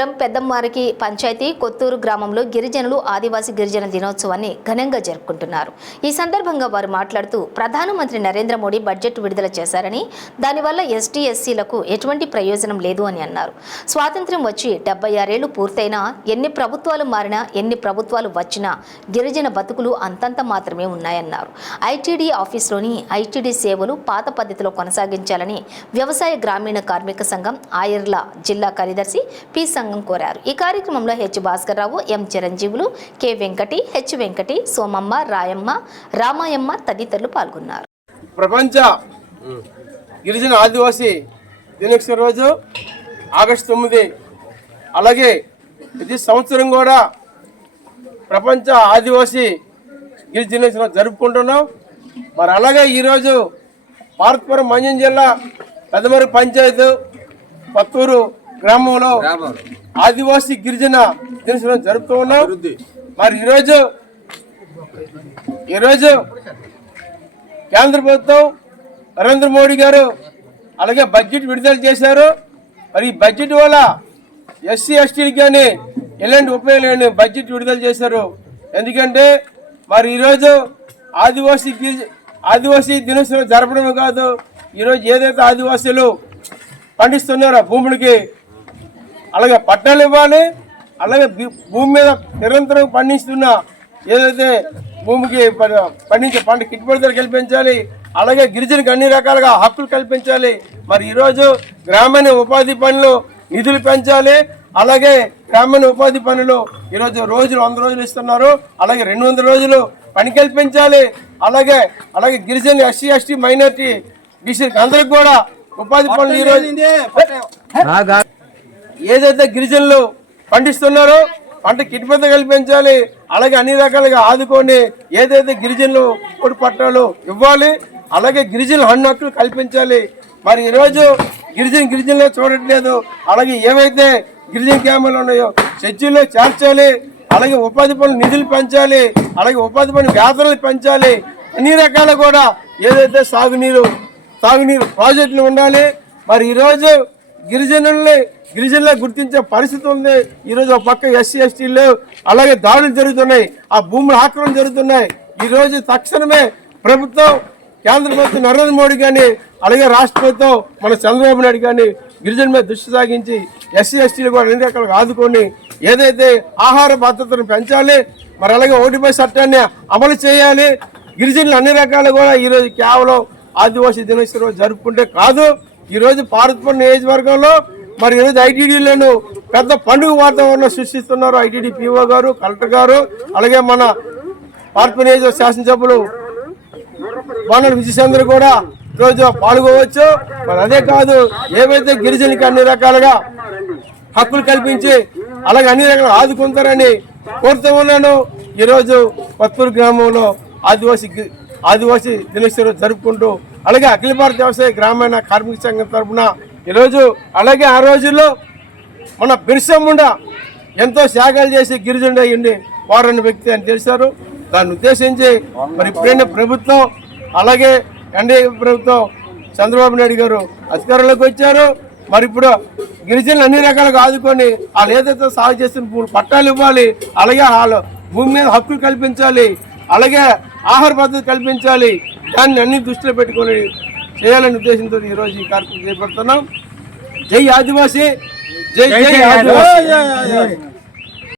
మండలం పెద్దమ్మారికి పంచాయతీ కొత్తూరు గ్రామంలో గిరిజనులు ఆదివాసీ గిరిజన దినోత్సవాన్ని ఘనంగా జరుపుకుంటున్నారు. ఈ సందర్భంగా వారు మాట్లాడుతూ ప్రధానమంత్రి నరేంద్ర మోడీ బడ్జెట్ విడుదల చేశారని, దానివల్ల ఎస్టీ ఎస్సీలకు ఎటువంటి ప్రయోజనం లేదు అని అన్నారు. స్వాతంత్ర్యం వచ్చి 76 ఏళ్లు పూర్తయినా, ఎన్ని ప్రభుత్వాలు మారినా, ఎన్ని ప్రభుత్వాలు వచ్చినా గిరిజన బతుకులు అంతంత మాత్రమే ఉన్నాయన్నారు. ఐటీడీ ఆఫీసులోని ఐటీడీ సేవలు పాత పద్ధతిలో కొనసాగించాలని వ్యవసాయ గ్రామీణ కార్మిక సంఘం ఆయర్ల జిల్లా కార్యదర్శి పి సంఘం కోరారు. ఈ కార్యక్రమంలో హెచ్ భాస్కర్ రావు, ఎం చిరంజీవులు, కె వెంకటి, హెచ్ వెంకటి, సోమమ్మ, రాయమ్మ, రామాయమ్మ తదితరులు పాల్గొన్నారు. ప్రపంచ గిరిజన ఆదివాసీ దినోత్సవం రోజు ఆగస్టు 9, అలాగే ప్రతి సంవత్సరం కూడా ప్రపంచ ఆదివాసీ గిరిజన దినోత్సవం జరుపుకుంటున్నాం. మరి అలాగే ఈరోజు పార్వతీపురం మంజం జిల్లా పెద్దమరి పంచాయతీ కొత్తూరు గ్రామంలో ఆదివాసీ గిరిజన దినోత్సవం జరుపుతూ ఉన్నాం. మరి ఈరోజు కేంద్ర ప్రభుత్వం నరేంద్ర మోడీ గారు అలాగే బడ్జెట్ విడుదల చేశారు. మరి ఈ బడ్జెట్ వల్ల ఎస్సీ ఎస్టీలకు కానీ ఎలాంటి ఉపయోగం లేని బడ్జెట్ విడుదల చేశారు. ఎందుకంటే మరి ఈరోజు ఆదివాసీ దినోత్సవం జరపడమే కాదు, ఈరోజు ఏదైతే ఆదివాసీలు పండిస్తున్నారో భూములకి అలాగే పట్టాలు ఇవ్వాలి. అలాగే భూమి మీద నిరంతరం పండిస్తున్న ఏదైతే భూమికి పండించే పంట గిట్టుబాటు ధర కల్పించాలి. అలాగే గిరిజనకు అన్ని రకాలుగా హక్కులు కల్పించాలి. మరి ఈరోజు గ్రామీణ ఉపాధి పనులు నిధులు పెంచాలి. అలాగే గ్రామీణ ఉపాధి పనులు ఈరోజు 100 రోజులు ఇస్తున్నారు. అలాగే 200 రోజులు పని కల్పించాలి. అలాగే గిరిజనులు ఎస్సీ ఎస్టీ మైనార్టీ బీసీ అందరికి కూడా ఉపాధి పనులు ఈరోజు ఏదైతే గిరిజనులు పండిస్తున్నారో పంట గిట్టుబాటు కల్పించాలి. అలాగే అన్ని రకాలుగా ఆదుకొని ఏదైతే గిరిజనులు పొడి పట్టాలు ఇవ్వాలి. అలాగే గిరిజనుల హక్కులు కల్పించాలి. మరి ఈరోజు గిరిజనులు చూడట్లేదు. అలాగే ఏవైతే గిరిజన గ్రామాలు ఉన్నాయో చర్చిల్లో చేర్చాలి. అలాగే ఉపాధి పనులు నిధులు పెంచాలి. అలాగే ఉపాధి పనులు వేతనాలు పెంచాలి. అన్ని రకాలు కూడా ఏదైతే సాగునీరు ప్రాజెక్టులు ఉండాలి. మరి ఈరోజు గిరిజనులు గుర్తించే పరిస్థితి ఉంది. ఈరోజు ఒక పక్క ఎస్సీ ఎస్టీలు అలాగే దాడులు జరుగుతున్నాయి, ఆ భూముల ఆక్రమణ జరుగుతున్నాయి. ఈరోజు తక్షణమే ప్రభుత్వం కేంద్ర ప్రభుత్వం నరేంద్ర మోడీ కానీ అలాగే రాష్ట్ర ప్రభుత్వం మన చంద్రబాబు నాయుడు కానీ గిరిజన మీద దృష్టి సాగించి ఎస్సీ ఎస్టీలు కూడా 2 రకాలుగా ఆదుకొని ఏదైతే ఆహార భద్రతను పెంచాలి. మరి అలాగే 1 చట్టాన్ని అమలు చేయాలి. గిరిజనులు అన్ని రకాలు కూడా ఈరోజు కేవలం ఆదివాసీ దినోత్సవం జరుపుకుంటే కాదు, ఈరోజు పార్వతీపురం నియోజకవర్గంలో మరి ఈరోజు ఐటీడీలను పెద్ద పండుగ వాతావరణం సృష్టిస్తున్నారు. ఐటీడీ పీఓ గారు, కలెక్టర్ గారు, అలాగే మన పార్వతీపురం నియోజకవర్గ శాసనసభ్యులు బాణాల విజయచంద్ర కూడా ఈరోజు పాల్గొవచ్చు. మరి అదే కాదు, ఏవైతే గిరిజనులకి అన్ని రకాలుగా హక్కులు కల్పించి అలాగే అన్ని రకాలుగా ఆదుకుంటారని కోరుతూ ఉన్నాను. ఈరోజు కొత్తూరు గ్రామంలో ఆదివాసీ దినోత్సవం జరుపుకుంటూ అలాగే అఖిల భారత వ్యవసాయ గ్రామీణ కార్మిక సంఘం తరఫున ఈరోజు అలాగే ఆ రోజుల్లో మన బిర్సా ముండా ఎంతో త్యాగాలు చేసి గిరిజనుడు అయ్యింది వారన్న వ్యక్తి అని తెలిసారు. దాన్ని ఉద్దేశించి మరి ఇప్పుడైనా ప్రభుత్వం అలాగే ఎన్డీఏ ప్రభుత్వం చంద్రబాబు నాయుడు గారు అధికారంలోకి వచ్చారు. మరి ఇప్పుడు గిరిజనులు అన్ని రకాలుగా ఆదుకొని వాళ్ళు ఏదైతే సాగు చేస్తున్న భూములు పట్టాలు ఇవ్వాలి. అలాగే వాళ్ళ భూమి మీద హక్కులు కల్పించాలి. అలాగే ఆహార భద్రత కల్పించాలి. దాన్ని అన్ని దృష్టిలో పెట్టుకొని చేయాలనే ఉద్దేశంతో ఈరోజు ఈ కార్యక్రమం చేపడుతున్నాం. జై ఆదివాసీ, జై ఆదివాసీ.